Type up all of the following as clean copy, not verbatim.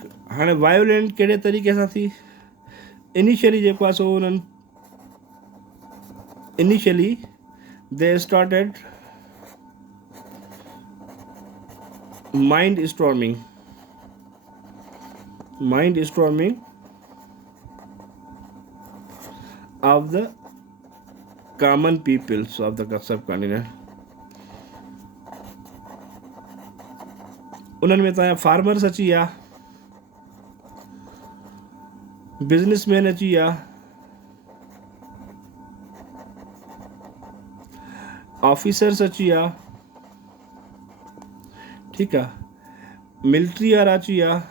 ठीकु। हाणे वायोलेंट कहिड़े तरीक़े सां थी, इनिशियली जेको आहे सो उन्हनि initially they started mind storming of the common peoples of the subcontinent. उन्हनि में तव्हांजा फार्मर्स अची विया, बिजनेसमैन अची विया, ऑफिसर्स अची विया, ठीकु आहे, मिलिट्री वारा अची विया।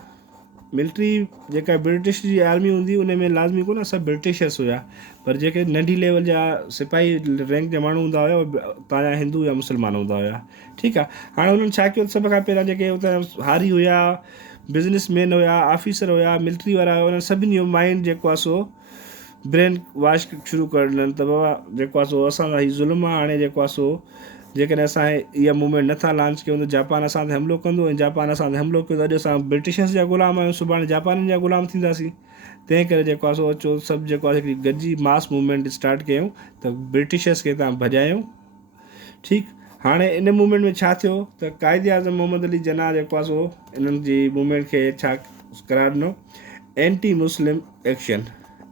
मिलिट्री जेका ब्रिटिश जी आर्मी हूंदी उन में लाज़मी कोन सभु ब्रिटिशर्स हुया, पर जेके नंढी लेवल जा सिपाही रैंक जा माण्हू हूंदा हुया तव्हांजा हिंदू या मुस्लमान हूंदा हुया, ठीकु आहे। हाणे हुननि छा कयो, सभ खां पहिरियां जेके हुते हारी हुया, बिजनेसमैन हुया, ऑफिसर हुया, मिलिट्री वारा हुया, उन्हनि सभिनी जो माइंड जेको आहे सो ब्रेन वॉश शुरू करणु ॾिननि त बाबा जेको आहे सो असांजा हीउ ज़ुल्म आहे। हाणे जेको आहे सो जेकॾहिं असां इहा मूवमेंट नथा लॉन्च कयूं त जापान असां ते हमिलो कंदो, ऐं जापान असां ते हमिलो कयो त अॼु असां ब्रिटिशर्स जा ग़ुलाम आहियूं, सुभाणे जापाननि जा ग़ुलाम थींदासीं। तंहिं करे जेको आहे सो अचो सभु जेको आहे हिकिड़ी गॾिजी मास मूवमेंट स्टार्ट कयूं त ब्रिटिशर्स खे तव्हां भॼायूं, ठीकु। हाणे इन मूवमेंट में छा थियो त क़ाइदे आज़म मोहम्मद अली जिन्ना जेको आहे सो इन्हनि जी मूवमेंट खे छा करार ॾिनो, anti Muslim action,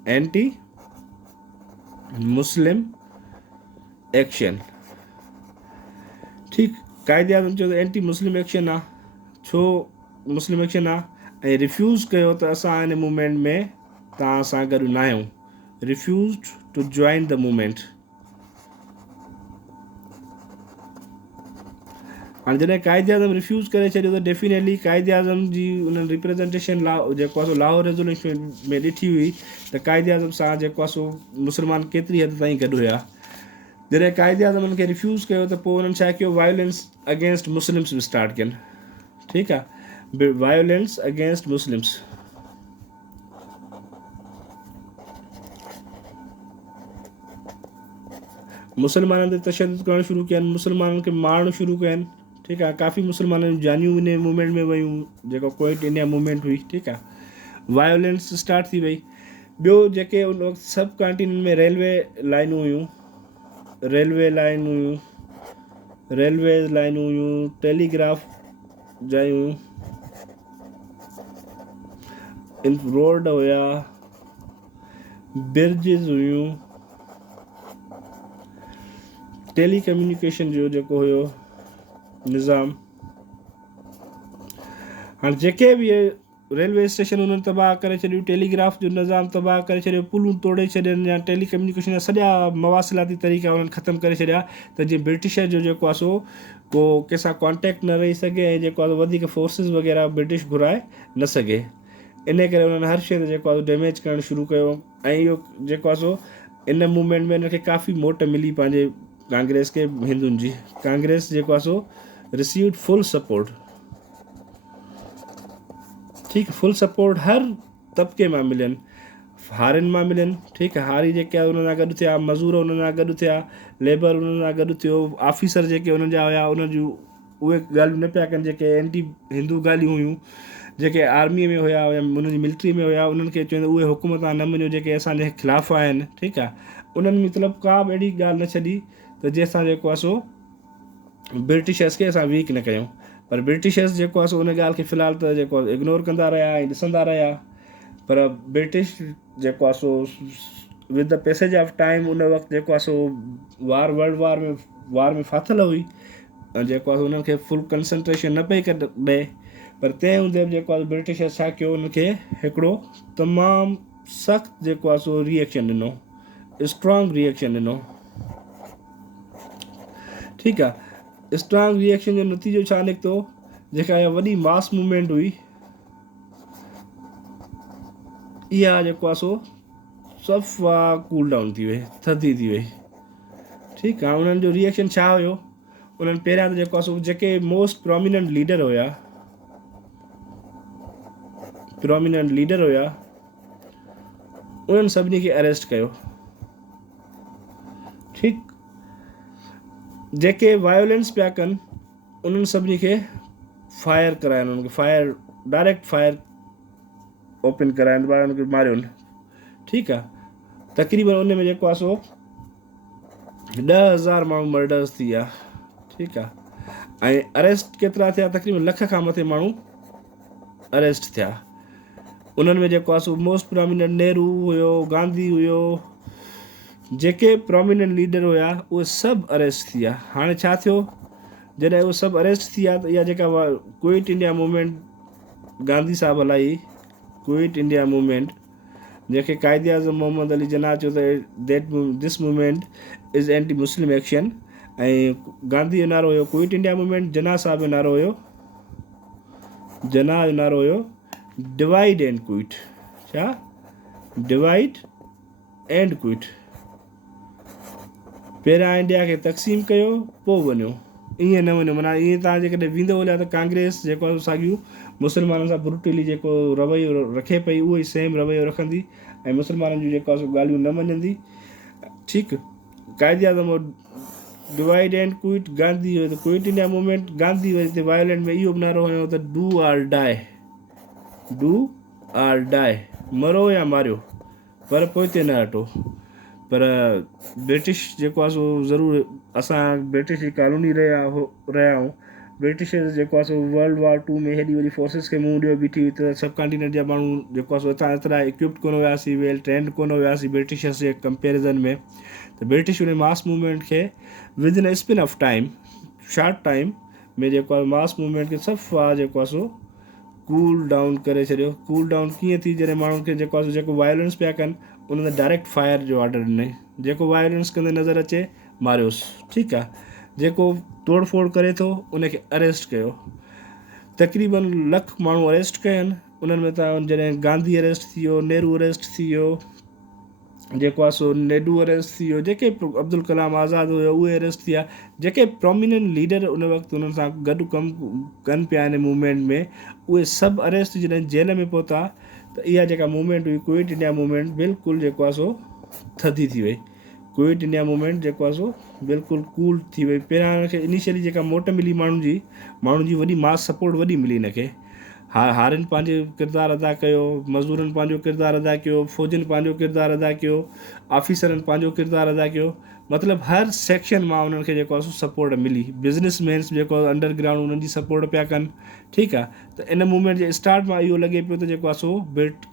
anti Muslim action, ठीकु। क़ाइदे आज़म चयो त एंटी मुस्लिम एक्शन आहे, छो मुस्लिम एक्शन आहे, ऐं रिफ्यूज़ कयो त असां हिन मूवमेंट में तव्हां सां गॾु न आहियूं, refuse to join the movement. हाणे जॾहिं क़ाइदे आज़म रिफ्यूज़ करे छॾियो त डेफिनेटली क़ाइदे आज़म जी उन्हनि रिप्रेज़ेंटेशन जेको आहे सो लाहौर रेज़ोल्यूशन में ॾिठी हुई त क़ाइदे आज़म सां जेको आहे सो मुस्लमान केतिरी हद ताईं गॾु हुया। जॾहिं क़ाइदे आज़म उन्हनि खे रिफ्यूज़ कयो त पोइ उन्हनि छा कयो, वायोलेंस अगेंस्ट मुस्लिम्स स्टार्ट कयनि, ठीकु आहे, वायोलेंस अगेंस्ट मुस्लिम्स। मुसलमाननि ते तशदुद करणु शुरू कयनि, मुसलमाननि खे मारणु शुरू कयनि, ठीकु आहे। काफ़ी मुसलमाननि जूं जानियूं इन मूवमेंट में वयूं, जेको क्विट इंडिया मूवमेंट हुई, ठीकु आहे। वायोलेंस स्टार्ट थी वई। ॿियो जेके उन वक़्तु सब कॉन्टिनेंट में रेलवे लाइनूं हुयूं, टेलीग्राफ जायूं हुयूं, रोड हुया, ब्रिजिस हुयूं, टेली कम्युनिकेशन जो जेको हुयो निज़ाम। हाणे जेके बि रेलवे स्टेशन उन्हनि तबाह करे छॾियूं, टेलीग्राफ जो निज़ाम तबाह करे छॾियो, पुलूं तोड़े छॾियनि, या टेली कम्युनिकेशन जा सॼा मवासिलाती तरीक़ा उन्हनि ख़तमु करे छॾिया त जीअं ब्रिटिश जो जेको आहे सो को कंहिंसां कॉन्टेक्ट न रही सघे, ऐं जेको आहे वधीक फोर्सिस वग़ैरह ब्रिटिश घुराए न सघे। इन करे उन्हनि हर शइ ते जेको आहे डैमेज करणु शुरू कयो, ऐं इहो जेको आहे सो इन मूवमेंट में इनखे काफ़ी मोट मिली पंहिंजे कांग्रेस खे, हिंदुनि जी कांग्रेस जेको आहे सो रिसीव्ड फुल सपोर्ट, ठीकु। फुल सपोर्ट हर तबिके मां मिलनि, हारियुनि मां मिलनि, ठीकु आहे। हारी जेके आहे उन्हनि सां गॾु थिया, मज़ूर उन्हनि सां गॾु थिया, लेबर उन्हनि सां गॾु थियो, ऑफिसर जेके उन्हनि जा हुया उन्हनि जूं उहे ॻाल्हियूं न पिया कनि जेके एंटी हिंदू ॻाल्हियूं हुयूं। जेके आर्मीअ में हुया या उन्हनि जी मिलिट्री में हुया उन्हनि खे चवंदा उहे हुकूमत तव्हां न मञो जेके असांजे ख़िलाफ़ु आहिनि, ठीकु आहे। उन्हनि मतिलबु का बि अहिड़ी ॻाल्हि न छॾी त जंहिंसां जेको आहे सो ब्रिटिशर्स खे असां वीक न कयूं, पर ब्रिटिशर्स जेको आहे सो उन ॻाल्हि खे फ़िलहालु त जेको आहे इग्नोर कंदा रहिया ऐं ॾिसंदा रहिया। पर ब्रिटिश जेको आहे so with the passage of time उन वक़्तु जेको आहे सो वर्ल्ड वार में फाथल हुई, ऐं जेको आहे उन्हनि खे फुल कंसंट्रेशन न पई ॾे, पर तंहिं हूंदे बि जेको आहे ब्रिटिशर्स छा कयो, उनखे हिकिड़ो तमामु सख़्तु जेको आहे सो रिएक्शन ॾिनो, स्ट्रॉन्ग रिएक्शन ॾिनो, ठीकु आहे। स्ट्रॉन्ग रिएक्शन जो नतीजो छा निकितो, जेका इहा वॾी मास मूवमेंट हुई इहा जेको आहे सो सफ़ा कूल डाउन थी वई, थधी थी वई, ठीकु आहे। उन्हनि जो रिएक्शन छा हुयो, उन्हनि पहिरियां त जेको आहे सो जेके मोस्ट प्रोमिनेंट लीडर हुया उन्हनि सभिनी खे अरेस्ट कयो, ठीकु। जेके वायोलेंस पिया कनि उन्हनि सभिनी खे फायर कराइनि, उन्हनि खे डायरेक्ट फायर ओपन कराइनि ॿारनि खे मारियोनि, ठीकु आहे। तक़रीबन उन में जेको आहे सो 10,000 माण्हू मर्डर्स थी विया, ठीकु आहे। ऐं अरेस्ट केतिरा थिया, तक़रीबन लख खां मथे माण्हू अरेस्ट थिया। उन्हनि में जेको आहे सो मोस्ट प्रोमिनेंट नेहरू हुयो, गांधी हुयो, जेके प्रोमिनेंट लीडर हुया उहे सभु अरेस्ट थी विया। हाणे छा थियो, जॾहिं उहे सभु अरेस्ट थी विया त इहा जेका क्विट इंडिया मूवमेंट गांधी साहब हलाई, क्विट इंडिया मूवमेंट, जंहिंखे क़ाइदे आज़म मोहम्मद अली जना चयो त this movement is anti Muslim action, ऐं गांधी जो नारो हुयो क्विट इंडिया मूवमेंट, जना साहब जो नारो हुयो डिवाइड एंड क्विट। छा? Divide and quit. पहिरियां इंडिया खे तक़सीम कयो, पोइ वञो, ईअं न वञो। माना ईअं तव्हां जेकॾहिं वेंदो हलिया त कांग्रेस जेको आहे साॻियूं मुस्लमाननि सां ब्रुटली जेको रवैयो रखे पई, उहो ई सेम रवैयो रखंदी ऐं मुस्लमाननि जूं जेको आहे सो ॻाल्हियूं न मञंदी, ठीकु। क़ाइदे आज़म डिवाइड एंड क्विट, गांधी हुयो त क्विट इंडिया मूवमेंट, गांधी वरी हिते वायलेंट में इहो बि नारो हुयो त डू आर डाई, मरो या मारियो, पर पोइ हिते न हटो। पर ब्रिटिश जेको आहे सो ज़रूरु, असां ब्रिटिश जी कॉलोनी रहिया आहियूं। ब्रिटिशर्स जेको आहे सो वर्ल्ड वॉर 2 में हेॾी वॾी फोर्सिस खे मुंहुं ॾियो बीठी हुई त सब कॉन्टिनेंट जा माण्हू जेको आहे सो हितां एतिरा इक्विप्ड कोन हुयासीं, वेल ट्रेंड कोन हुयासीं ब्रिटिशर्स जे कंपेरिज़न में। त ब्रिटिश उन मास मूवमेंट खे with in spin off time, short time में जेको आहे मास मूवमेंट खे सफ़ा जेको आहे सो कूल डाउन करे छॾियो। कूल डाउन कीअं थी, जॾहिं माण्हुनि खे जेको आहे सो जेको वायलेंस पिया कनि उन्हनि डायरेक्ट फायर जो ऑडर ॾिनई, जेको वायलेंस कंदे नज़र अचे मारियोसि, ठीकु आहे। जेको तोड़ फोड़ करे थो उनखे अरेस्ट कयो। तक़रीबन लख माण्हू अरेस्ट कयनि। उन्हनि में त जॾहिं गांधी अरेस्ट थी वियो, नेहरू अरेस्ट थी वियो, जेको आहे सो नेहरू अरेस्ट थी वियो, जेके अब्दुल कलाम आज़ाद हुयो उहे अरेस्ट थी विया। जेके प्रोमिनेंट लीडर उन वक़्तु उन्हनि सां गॾु कमु कनि पिया हिन मूवमेंट में, उहे सभु अरेस्ट जॾहिं जेल में पहुता त इहा जेका मूवमेंट हुई क्विट इंडिया मूवमेंट बिल्कुलु जेको आहे सो थधी थी वई। क्विट इंडिया मूवमेंट जेको आहे सो बिल्कुलु कूल थी वई। पहिरियां हिनखे इनिशियली जेका मोट मिली माण्हुनि जी वॾी मास सपोर्ट वॾी मिली हिनखे। हारिनि पंहिंजो किरदारु अदा कयो, मज़दूरनि पंहिंजो किरदारु अदा कयो, फ़ौजियुनि पंहिंजो किरदारु अदा कयो, ऑफिसरनि पंहिंजो किरदारु अदा कयो। मतिलबु हर सेक्शन मां उन्हनि खे जेको आहे सो सपोर्ट मिली। बिज़नेसमैन्स जेको अंडरग्राउंड उन्हनि जी सपोर्ट पिया कनि, ठीकु आहे। त इन मूवमेंट जे स्टार्ट मां इहो लॻे पियो त जेको आहे सो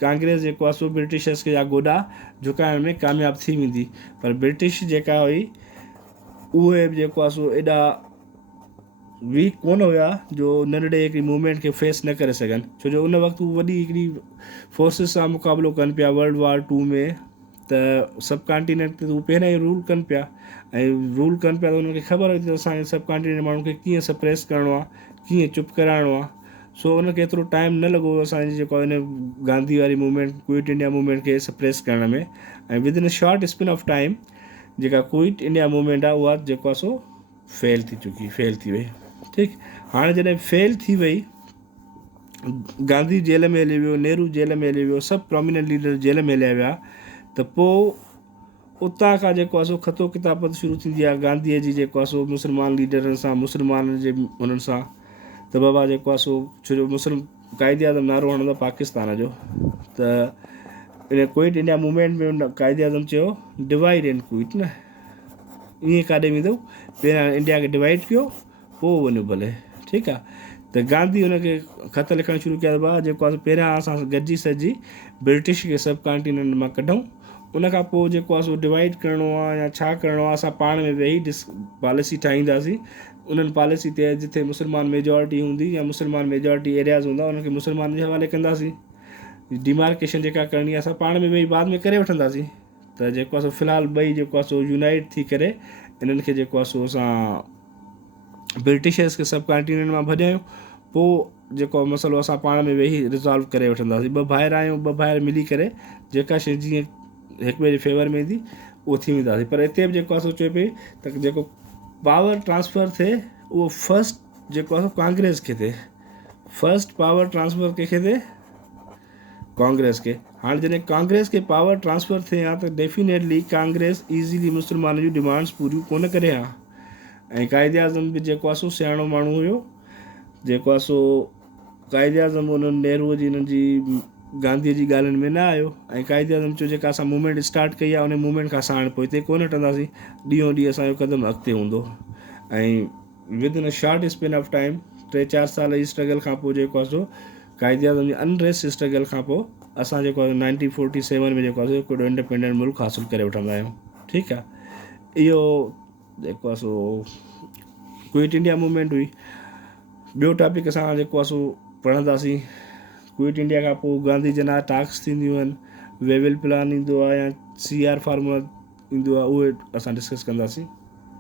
कांग्रेस जेको आहे सो ब्रिटिशर्स खे जा गोॾा झुकाइण में कामयाबु थी वेंदी, पर ब्रिटिश जेका हुई उहे जेको आहे सो एॾा वीक कोन हुया जो नंढड़े हिकिड़ी मूवमेंट खे फेस न करे सघनि, छो जो उन वक़्तु वॾी हिकिड़ी फोर्सिस सां मुक़ाबिलो कनि पिया वर्ल्ड वॉर 2 में। त सब कॉन्टिनेंट ते हू पहिरियों ई रूल कनि पिया त उन्हनि खे ख़बर हुई त असांखे सब कॉन्टिनेंट माण्हुनि खे कीअं सप्रेस करिणो आहे, कीअं चुप कराइणो आहे। सो उनखे एतिरो टाइम न लॻो असांजी जेको हिन गांधी वारी मूवमेंट क्विट इंडिया मूवमेंट खे सप्रेस करण में। ऐं with in short spin off time जेका क्विट इंडिया मूवमेंट आहे उहा जेको आहे सो फेल थी वई, ठीकु। हाणे जॾहिं फेल थी वई, गांधी जेल में हली वियो, नेहरू जेल में हली वियो, सभु प्रोमिनेंट लीडर जेल में हलिया विया, त पोइ उतां खां जेको आहे सो ख़तो किताबत शुरू थींदी आहे गांधीअ जी जेको आहे सो मुस्लमान लीडरनि सां, मुस्लमाननि जे उन्हनि सां। त बाबा जेको आहे सो छो जो क़ाइदे आज़म नारो हणंदो पाकिस्तान जो, त इन क्विट इंडिया मूवमेंट में क़ाइदे आज़म चयो डिवाइड एंड क्विट, न ईअं काॾे वेंदो, पहिरियां इंडिया खे डिवाइड कयो पोइ वञो भले, ठीकु आहे। त गांधी हुनखे ख़त लिखणु शुरू कया, भाउ जेको आहे पहिरियां असां गॾिजी सॼी ब्रिटिश खे सब कॉन्टिनेंट मां कढूं, उनखां पोइ जेको आहे सो डिवाइड करिणो आहे या छा करिणो आहे असां पाण में वेही पॉलिसी ठाहींदासीं। उन्हनि पॉलिसी ते जिथे मुस्लमान मेजॉरिटी हूंदी या मुस्लमान मेजॉरिटी एरियाज़ हूंदा उनखे मुस्लमान जे हवाले कंदासीं। डिमार्केशन जेका करणी आहे असां पाण में वेही बाद में करे वठंदासीं। त जेको आहे सो फ़िलहालु ॿई जेको आहे सो यूनाइट थी करे इन्हनि खे जेको आहे सो असां ब्रिटिशर्स खे सब कॉन्टिनेंट मां भॼायूं, पोइ जेको मसइलो असां पाण में वेही रिज़ॉल्व करे वठंदासीं। ॿ भाइर आहियूं, ॿ भाइर मिली करे जेका शइ जीअं हिक ॿिए जे फेवर में ईंदी उहो थी वेंदासीं। पर हिते बि जेको आहे सो चए पई त जेको पावर ट्रांसफ़र थिए उहो फस्ट जेको आहे कांग्रेस खे थिए, फस्ट पावर ट्रांसफ़र कंहिंखे थिए, कांग्रेस खे। हाणे जॾहिं कांग्रेस खे पावर ट्रांसफ़र थिए हा त डेफिनेटली कांग्रेस ईज़ीली मुस्लमाननि जूं डिमांड्स पूरियूं कोन करे हा। ऐं क़ाइदे आज़म बि जेको आहे सो सियाणो माण्हू हुयो, जेको आहे सो क़ाइदे आज़म उन्हनि नेहरूअ जी हिननि जी गांधीअ जी ॻाल्हियुनि में न आयो ऐं क़ाइदे आज़म जो जेका असां मूवमेंट स्टार्ट कई आहे उन मूवमेंट खां असां हाणे पोइ हिते कोन हटंदासीं, ॾींहों ॾींहुं असांजो क़दम अॻिते हूंदो। ऐं with in a short span of time 3-4 साल जी स्ट्रगल खां पोइ जेको आहे सो क़ाइदे आज़म जी अनरेस्ट स्ट्रगल खां पोइ असां जेको आहे 1947 में जेको आहे सो हिकिड़ो इंडिपेंडेंट मुल्क हासिलु करे वठंदा आहियूं। ठीकु आहे, इहो जेको आहे सो क्विट इंडिया मूवमेंट हुई। ॿियो टॉपिक असां जेको आहे सो पढ़ंदासीं, क्विट इंडिया खां पोइ गांधी जना टास्क थींदियूं आहिनि, वेविल प्लान ईंदो आहे या CR फार्मूला ईंदो आहे, उहे असां डिस्कस कंदासीं।